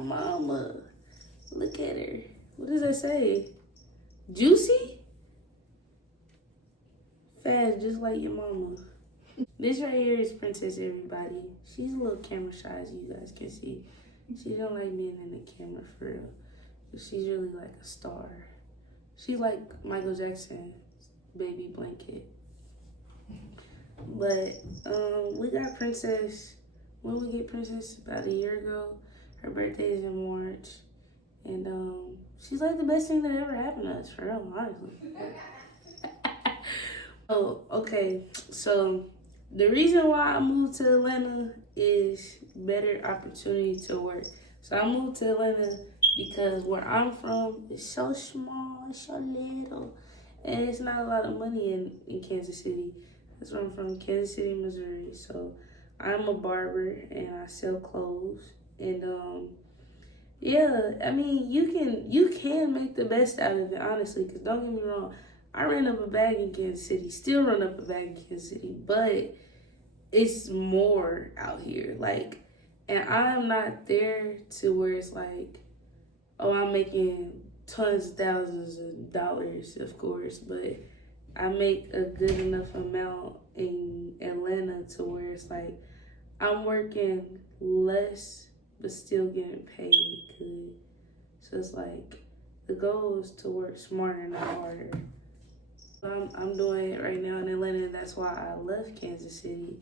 mama. Look at her. What does that say? Juicy? Fast, just like your mama. This right here is Princess Everybody. She's a little camera shy, as you guys can see. She don't like being in the camera for real. But she's really like a star. She's like Michael Jackson's baby blanket. But we got Princess. When we get Princess? About a year ago. Her birthday is in March. And she's like the best thing that ever happened to us, for real, honestly. Oh, okay. So the reason why I moved to Atlanta is better opportunity to work. So I moved to Atlanta because where I'm from is so small, it's so little, and it's not a lot of money in Kansas City. That's where I'm from, Kansas City, Missouri. So I'm a barber and I sell clothes. And yeah, I mean you can make the best out of it, honestly, because don't get me wrong, I ran up a bag in Kansas City, still run up a bag in Kansas City, but it's more out here. Like, and I'm not there to where it's like, oh, I'm making tons, thousands of dollars, of course, but I make a good enough amount in Atlanta to where it's like, I'm working less, but still getting paid good. So it's like, the goal is to work smarter, not harder. I'm doing it right now in Atlanta, and that's why I left Kansas City.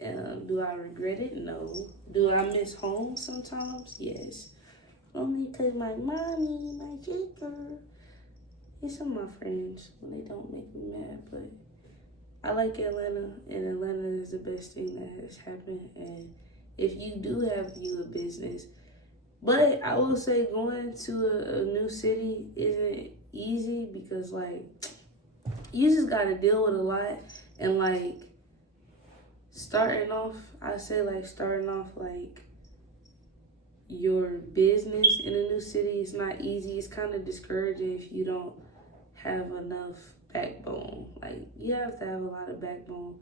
Do I regret it? No. Do I miss home sometimes? Yes. Only because my mommy, my sister, and some of my friends, when they don't make me mad. But I like Atlanta, and Atlanta is the best thing that has happened. And if you do have you a business, but I will say going to a new city isn't easy because, like, you just got to deal with a lot. And like starting off like your business in a new city is not easy. It's kind of discouraging if you don't have enough backbone. Like, you have to have a lot of backbone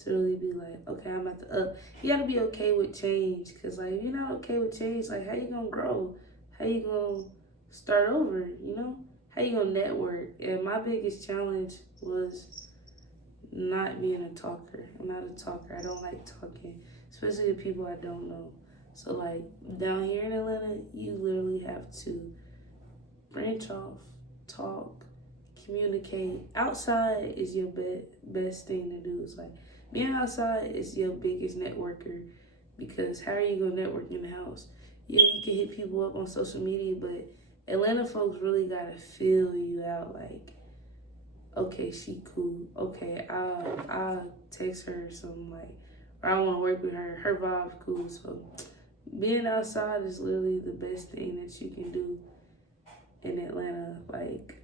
to really be like, okay, I'm at the up. You got to be okay with change, because like if you're not okay with change, like how you gonna grow? How you gonna start over, you know? How you gonna network? And my biggest challenge was not being a talker. I'm not a talker. I don't like talking, especially to people I don't know. So like down here in Atlanta, you literally have to branch off, talk, communicate. Outside is your best thing to do. It's like being outside is your biggest networker, because how are you gonna network in the house? Yeah, you can hit people up on social media, but Atlanta folks really gotta feel you out. Like, okay, she cool. Okay, I'll text her something like, or I want to work with her. Her vibe's cool. So being outside is literally the best thing that you can do in Atlanta. Like,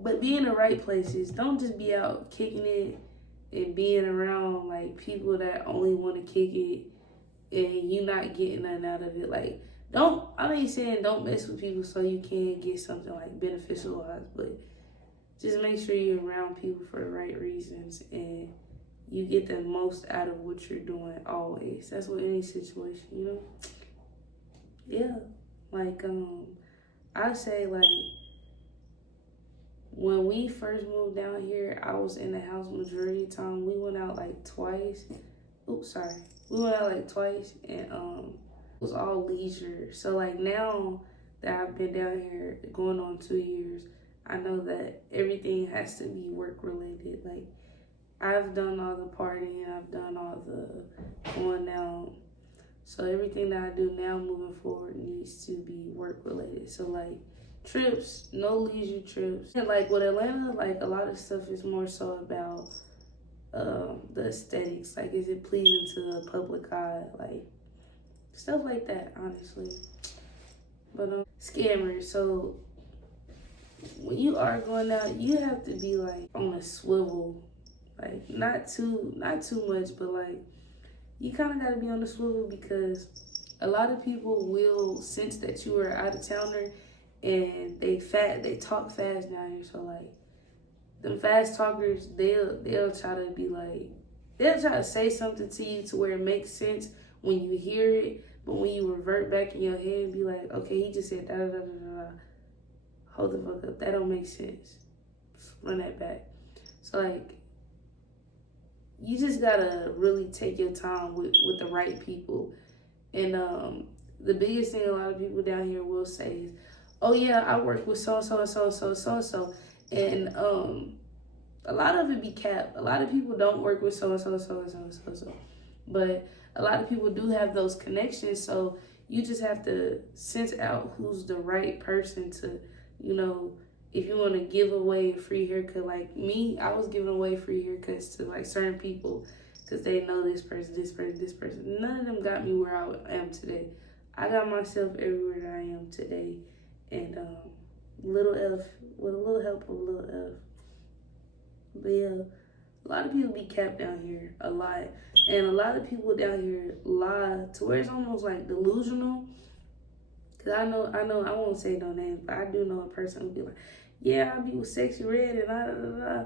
but be in the right places. Don't just be out kicking it and being around like people that only want to kick it and you not getting nothing out of it. Like, I ain't saying don't mess with people so you can't get something like beneficial out, but just make sure you're around people for the right reasons and you get the most out of what you're doing always. That's with any situation, you know? Yeah. Like, I say like when we first moved down here, I was in the house majority of the time. We went out like twice. We went out like twice, and it was all leisure. So like now that I've been down here going on 2 years, I know that everything has to be work related. Like, I've done all the partying, I've done all the going out. So everything that I do now moving forward needs to be work related. So like trips, no leisure trips. And like with Atlanta, like a lot of stuff is more so about the aesthetics. Like, is it pleasing to the public eye? Like, stuff like that, honestly. But scammers. So when you are going out, you have to be like on a swivel. Like, not too much, but like you kind of got to be on the swivel, because a lot of people will sense that you are out of towner, and they talk fast down here. So like them fast talkers, they'll try to be like, they'll try to say something to you to where it makes sense when you hear it, but when you revert back in your head and be like, okay, he just said da da da da da. Hold the fuck up. That don't make sense. Run that back. So like, you just gotta really take your time with the right people. And the biggest thing a lot of people down here will say is, oh yeah, I work with so and so and so and so and so and so. And a lot of it be cap. A lot of people don't work with so and so and so and so and so and so. But a lot of people do have those connections, so you just have to sense out who's the right person to, you know, if you want to give away a free haircut. Like me, I was giving away free haircuts to like certain people because they know this person, this person, this person. None of them got me where I am today. I got myself everywhere that I am today. And little F, with a little help of little F. But yeah, a lot of people be capped down here, a lot. And a lot of people down here lie to where it's almost like delusional. Cause I know, I won't say no names, but I do know a person who be like, yeah, I be with Sexy Red and da da da.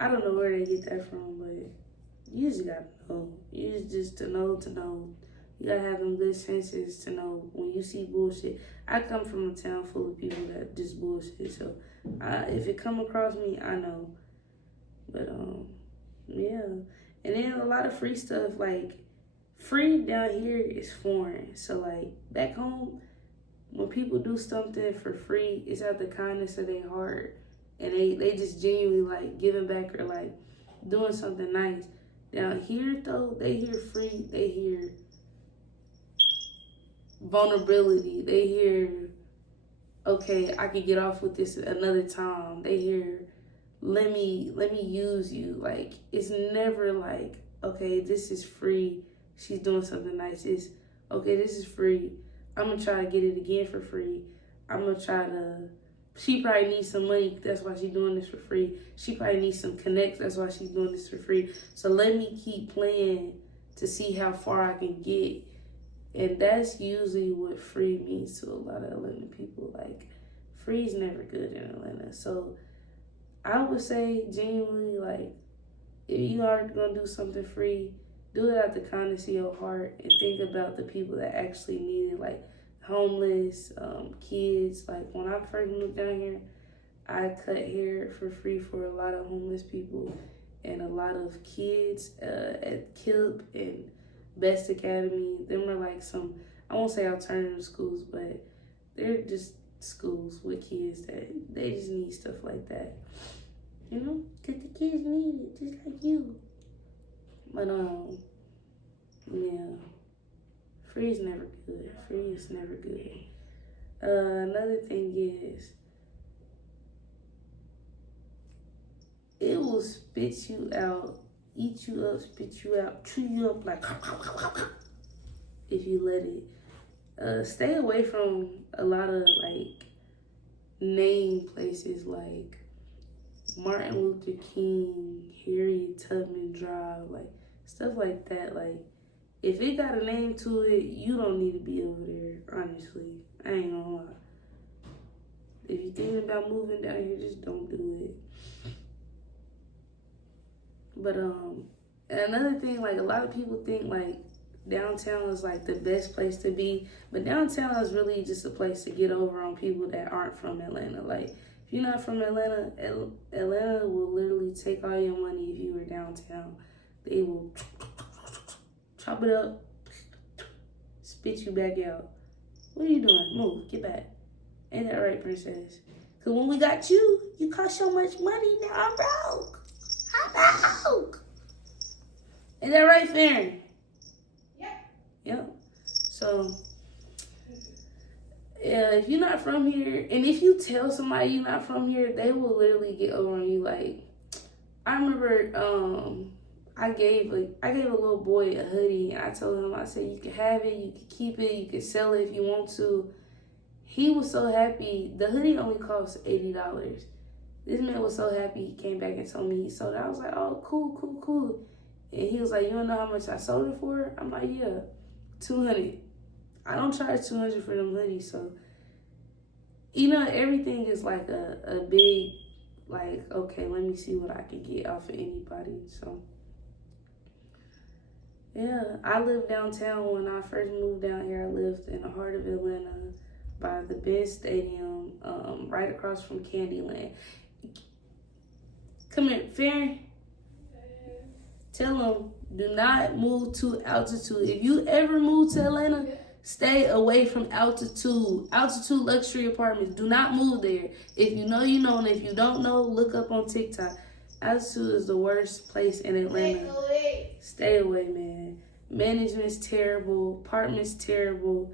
I don't know where they get that from, but you just gotta know. You just to know. You gotta have them good senses to know when you see bullshit. I come from a town full of people that just bullshit, so if it come across me, I know. But yeah. And then a lot of free stuff, like free down here is foreign. So like back home, when people do something for free, it's out the kindness of their heart. And they just genuinely like giving back or like doing something nice. Down here though, they hear free, they hear vulnerability. They hear, okay, I can get off with this another time. They hear, let me use you. Like, it's never like, okay, this is free. She's doing something nice. It's, okay, this is free. I'm going to try to get it again for free. I'm going to try to, she probably needs some money. That's why she's doing this for free. She probably needs some connects. That's why she's doing this for free. So let me keep playing to see how far I can get. And that's usually what free means to a lot of Atlanta people. Like, free is never good in Atlanta. So I would say genuinely, like, if you are going to do something free, do it out the kindness of your heart and think about the people that actually need it, like homeless, kids. Like, when I first moved down here, I cut hair for free for a lot of homeless people and a lot of kids at KILP and Best Academy. Them are like some, I won't say alternative schools, but they're just schools with kids that they just need stuff like that. You know, because the kids need it, just like you. But, yeah. Free is never good. Free is never good. Another thing is, it will spit you out, eat you up, spit you out, chew you up like if you let it. Stay away from a lot of like name places like Martin Luther King, Harriet Tubman Drive, like stuff like that. Like, if it got a name to it, you don't need to be over there, honestly. I ain't gonna lie. If you're thinking about moving down here, just don't do it. But another thing, like, a lot of people think like downtown is like the best place to be, but downtown is really just a place to get over on people that aren't from Atlanta. Like, if you're not from Atlanta, Atlanta will literally take all your money if you were downtown. They will chop it up, spit you back out. What are you doing? Move, get back. Ain't that right, princess? Because when we got you, you cost so much money, now I'm broke. I'm broke. Ain't that right, Farron? Yep. So, yeah, if you're not from here, and if you tell somebody you're not from here, they will literally get over on you. Like, I remember I gave a little boy a hoodie, and I told him, I said, you can have it, you can keep it, you can sell it if you want to. He was so happy. The hoodie only cost $80. This man was so happy. He came back and told me he sold it. I was like, oh, cool. And he was like, you don't know how much I sold it for? I'm like, yeah, $200. I don't charge $200 for them hoodies. So, you know, everything is like a big, like, okay, let me see what I can get off of anybody. So, Yeah, I lived downtown when I first moved down here. I lived in the heart of Atlanta by the Benz Stadium, right across from Candyland. Come here, Farron. Tell them, do not move to altitude. If you ever move to Atlanta, stay away from altitude. Altitude luxury apartments. Do not move there. If you know, you know. And if you don't know, look up on TikTok. Altitude is the worst place in Atlanta. Stay away, man. Management's terrible. Apartments terrible.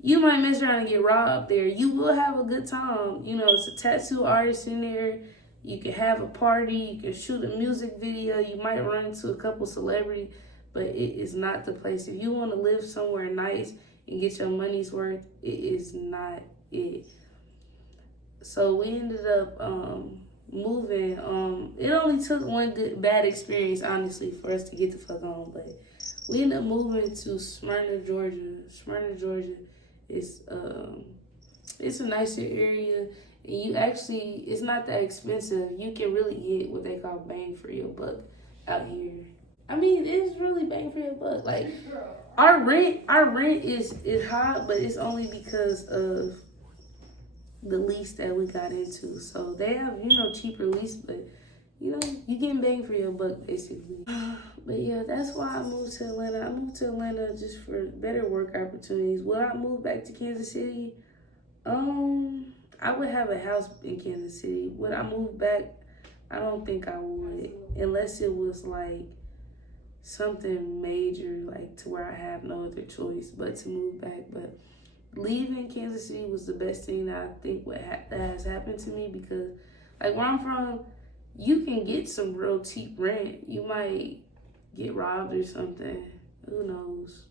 You might mess around and get robbed there. You will have a good time. You know, it's a tattoo artist in there. You can have a party. You can shoot a music video. You might run into a couple celebrities, but it is not the place. If you want to live somewhere nice and get your money's worth, it is not it. So we ended up moving. It only took one bad experience, honestly, for us to get the fuck on. But we ended up moving to Smyrna, Georgia. Smyrna, Georgia is it's a nicer area. And you actually, it's not that expensive. You can really get what they call bang for your buck out here. I mean, it's really bang for your buck. Like our rent is high, but it's only because of the lease that we got into. So they have, you know, cheaper lease, but you know, you getting bang for your buck basically. But yeah, that's why I moved to Atlanta. I moved to Atlanta just for better work opportunities. Would I move back to Kansas City? I would have a house in Kansas City. Would I move back? I don't think I would, unless it was like something major, like to where I have no other choice but to move back. But leaving Kansas City was the best thing that I think that has happened to me, because like where I'm from, you can get some real cheap rent. You might get robbed or something. Who knows?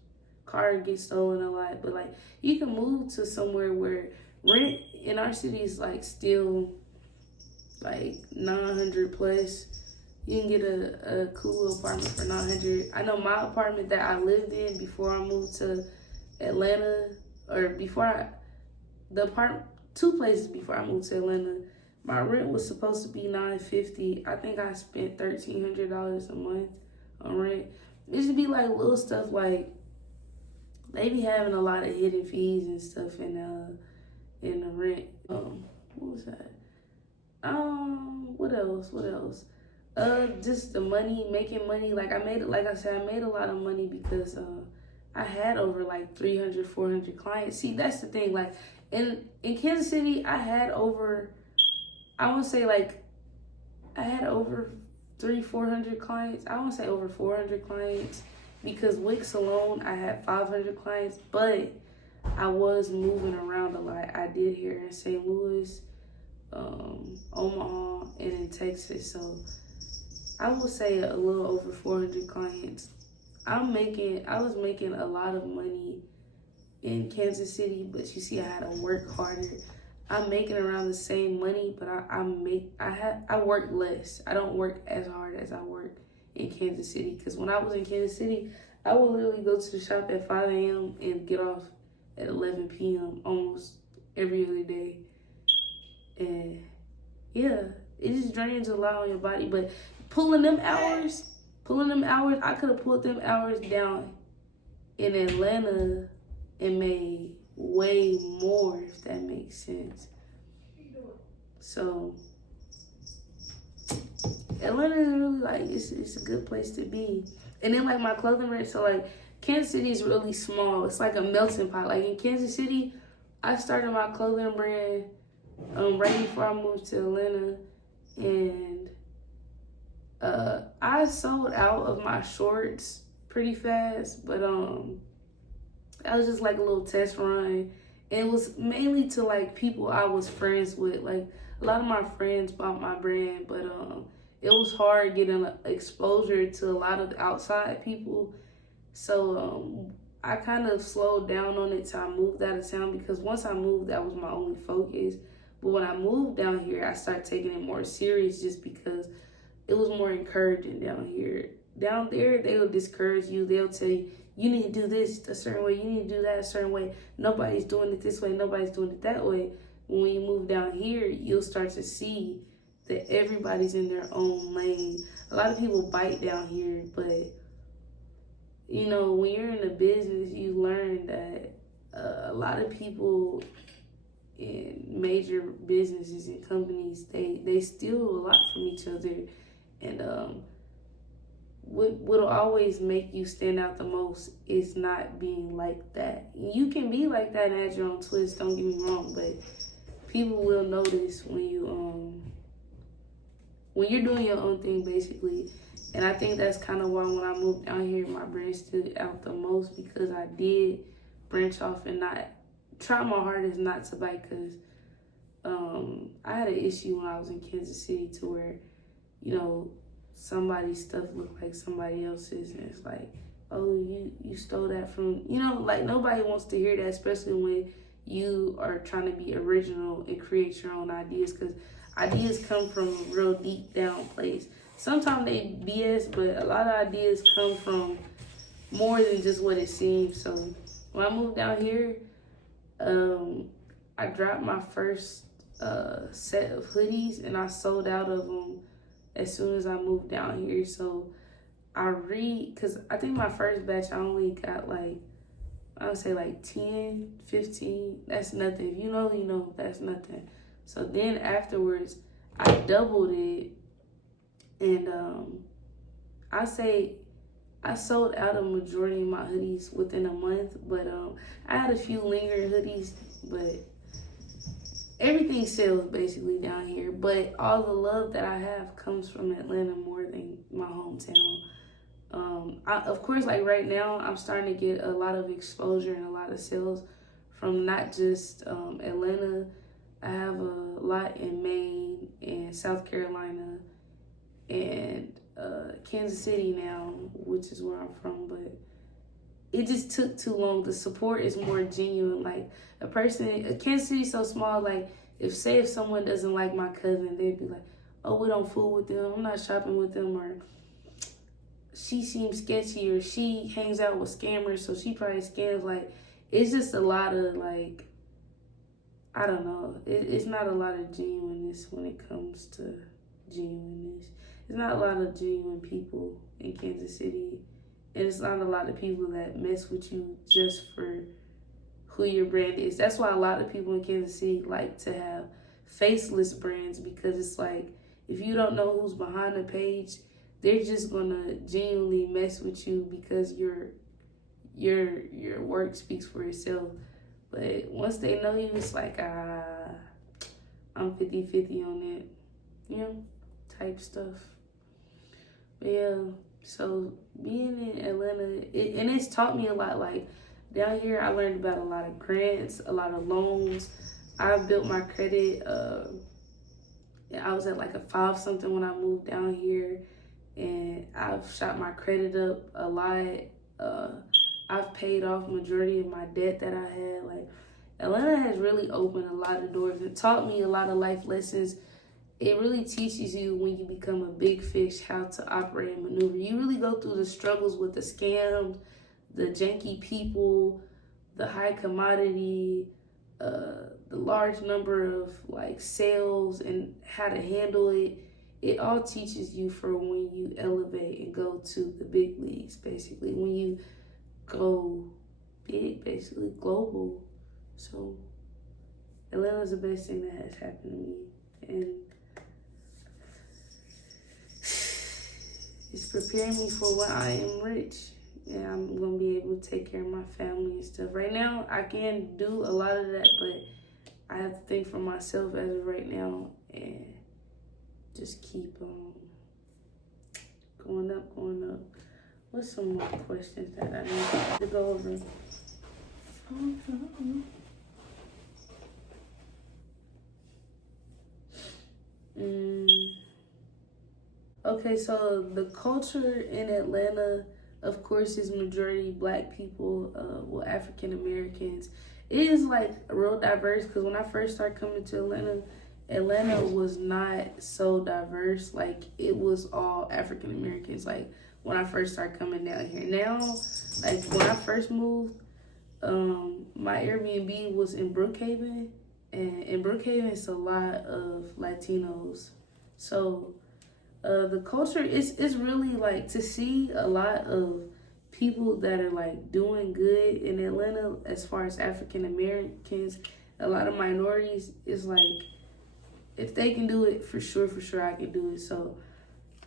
Car gets stolen a lot, but like you can move to somewhere where rent in our city is like still like 900 plus. You can get a cool apartment for 900. I know my apartment that I lived in before I moved to Atlanta, or two places before I moved to Atlanta, my rent was supposed to be $950. I think I spent $1,300 a month on rent. It should be like little stuff, like they be having a lot of hidden fees and stuff in the rent. What was that? What else? Just the money, making money. Like I said, I made a lot of money because I had over like 300, 400 clients. See, that's the thing. Like in Kansas City, I had over, I want to say like, I had over 300-400 clients. I want to say over 400 clients, because Wix alone, I had 500 clients, but I was moving around a lot. I did here in St. Louis, Omaha, and in Texas. So I would say a little over 400 clients. I was making a lot of money in Kansas City, but you see, I had to work harder. I'm making around the same money, but I work less. I don't work as hard as I work in Kansas City. Because when I was in Kansas City, I would literally go to the shop at 5 a.m. and get off at 11 p.m. almost every other day. And yeah, it just drains a lot on your body. But pulling them hours, I could have pulled them hours down in Atlanta and made way more, if that makes sense. So Atlanta is really like, it's a good place to be. And then like my clothing brand, so like Kansas City is really small. It's like a melting pot. Like in Kansas City, I started my clothing brand right before I moved to Atlanta, and I sold out of my shorts pretty fast, but that was just like a little test run. And it was mainly to like people I was friends with. Like a lot of my friends bought my brand, but it was hard getting exposure to a lot of the outside people. So I kind of slowed down on it till I moved out of town, because once I moved, that was my only focus. But when I moved down here, I started taking it more serious, just because it was more encouraging down here. Down there, they will discourage you. They'll tell you, you need to do this a certain way. You need to do that a certain way. Nobody's doing it this way. Nobody's doing it that way. When you move down here, you'll start to see that everybody's in their own lane. A lot of people bite down here, but you know, when you're in a business, you learn that a lot of people in major businesses and companies, they steal a lot from each other. And what'll always make you stand out the most is not being like that. You can be like that and add your own twist, don't get me wrong, but people will notice when you're doing your own thing, basically. And I think that's kind of why when I moved down here, my brand stood out the most, because I did branch off and not try my hardest not to bite, because I had an issue when I was in Kansas City to where, you know, somebody's stuff looked like somebody else's, and it's like, oh, you stole that from, you know, like nobody wants to hear that, especially when you are trying to be original and create your own ideas, because ideas come from a real deep down place. Sometimes they BS, but a lot of ideas come from more than just what it seems. So when I moved down here, I dropped my first set of hoodies, and I sold out of them as soon as I moved down here. So because I think my first batch, I only got like, I would say like 10, 15. That's nothing. If you know, that's nothing. So then afterwards, I doubled it, and I say I sold out a majority of my hoodies within a month, but I had a few lingering hoodies, but everything sells basically down here. But all the love that I have comes from Atlanta more than my hometown. Of course, like right now, I'm starting to get a lot of exposure and a lot of sales from not just Atlanta. I have a lot in Maine and South Carolina and Kansas City now, which is where I'm from. But it just took too long. The support is more genuine. Like Kansas City's so small. Like if someone doesn't like my cousin, they'd be like, "Oh, we don't fool with them. I'm not shopping with them," or "She seems sketchy," or "She hangs out with scammers, so she probably scams." Like it's just a lot of like, I don't know. It's not a lot of genuineness when it comes to genuineness. There's not a lot of genuine people in Kansas City. And it's not a lot of people that mess with you just for who your brand is. That's why a lot of people in Kansas City like to have faceless brands, because it's like, if you don't know who's behind the page, they're just gonna genuinely mess with you because your work speaks for itself. But once they know you, it's like, I'm 50-50 on that, you know, type stuff. But yeah, so being in Atlanta, and it's taught me a lot. Like down here, I learned about a lot of grants, a lot of loans. I built my credit. I was at like a 5 something when I moved down here, and I've shot my credit up a lot. I've paid off majority of my debt that I had. Like Atlanta has really opened a lot of doors and taught me a lot of life lessons. It really teaches you when you become a big fish how to operate and maneuver. You really go through the struggles with the scams, the janky people, the high commodity, the large number of like sales and how to handle it. It all teaches you for when you elevate and go to the big leagues, basically. When you go big, basically global. So Atlanta's the best thing that has happened to me, and it's preparing me for when I am rich, and I'm gonna be able to take care of my family and stuff. Right now, I can do a lot of that, but I have to think for myself as of right now, and just keep going up. What's some more questions that I need to go over? Okay, so the culture in Atlanta, of course, is majority Black people, African Americans. It is like real diverse, because when I first started coming to Atlanta was not so diverse. Like it was all African Americans. Like when I first started coming down here. Now, like when I first moved, my Airbnb was in Brookhaven, and in Brookhaven it's a lot of Latinos. So the culture is really like, to see a lot of people that are like doing good in Atlanta as far as African Americans, a lot of minorities, is like, if they can do it, for sure I can do it. So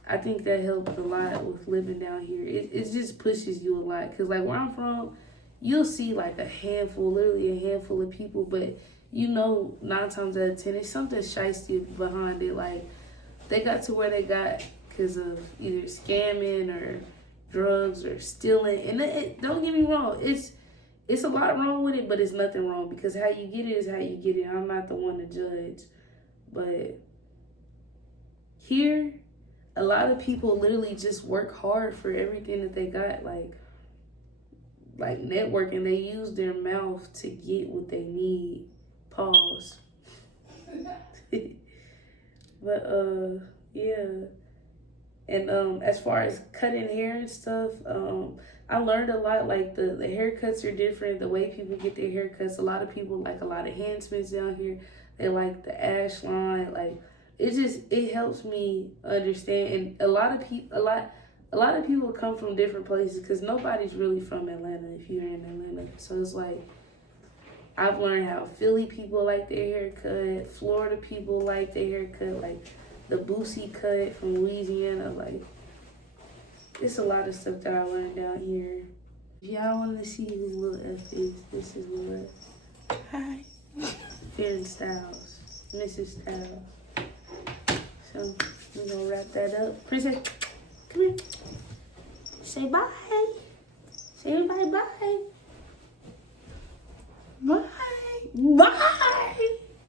I think that helped a lot with living down here. It just pushes you a lot. Because like where I'm from, you'll see like a handful, literally a handful of people, but you know 9 times out of 10, it's something shiesty behind it. Like they got to where they got because of either scamming or drugs or stealing. And don't get me wrong, it's a lot wrong with it, but it's nothing wrong because how you get it is how you get it. I'm not the one to judge. But here, a lot of people literally just work hard for everything that they got. Like networking, they use their mouth to get what they need. Pause. But yeah. And as far as cutting hair and stuff, I learned a lot. Like the haircuts are different, the way people get their haircuts. A lot of people like a lot of handsmiths down here. They like the ash line. Like it helps me understand. And a lot of people come from different places because nobody's really from Atlanta if you're in Atlanta. So it's like I've learned how Philly people like their haircut, Florida people like their haircut, like the Boosie cut from Louisiana. Like it's a lot of stuff that I learned down here. If y'all want to see who Lil F is, this is Lil F. Hi. Fairy Styles. Mrs. Styles. So we're gonna wrap that up. Princess, come here. Say bye. Say everybody bye. Bye. Bye.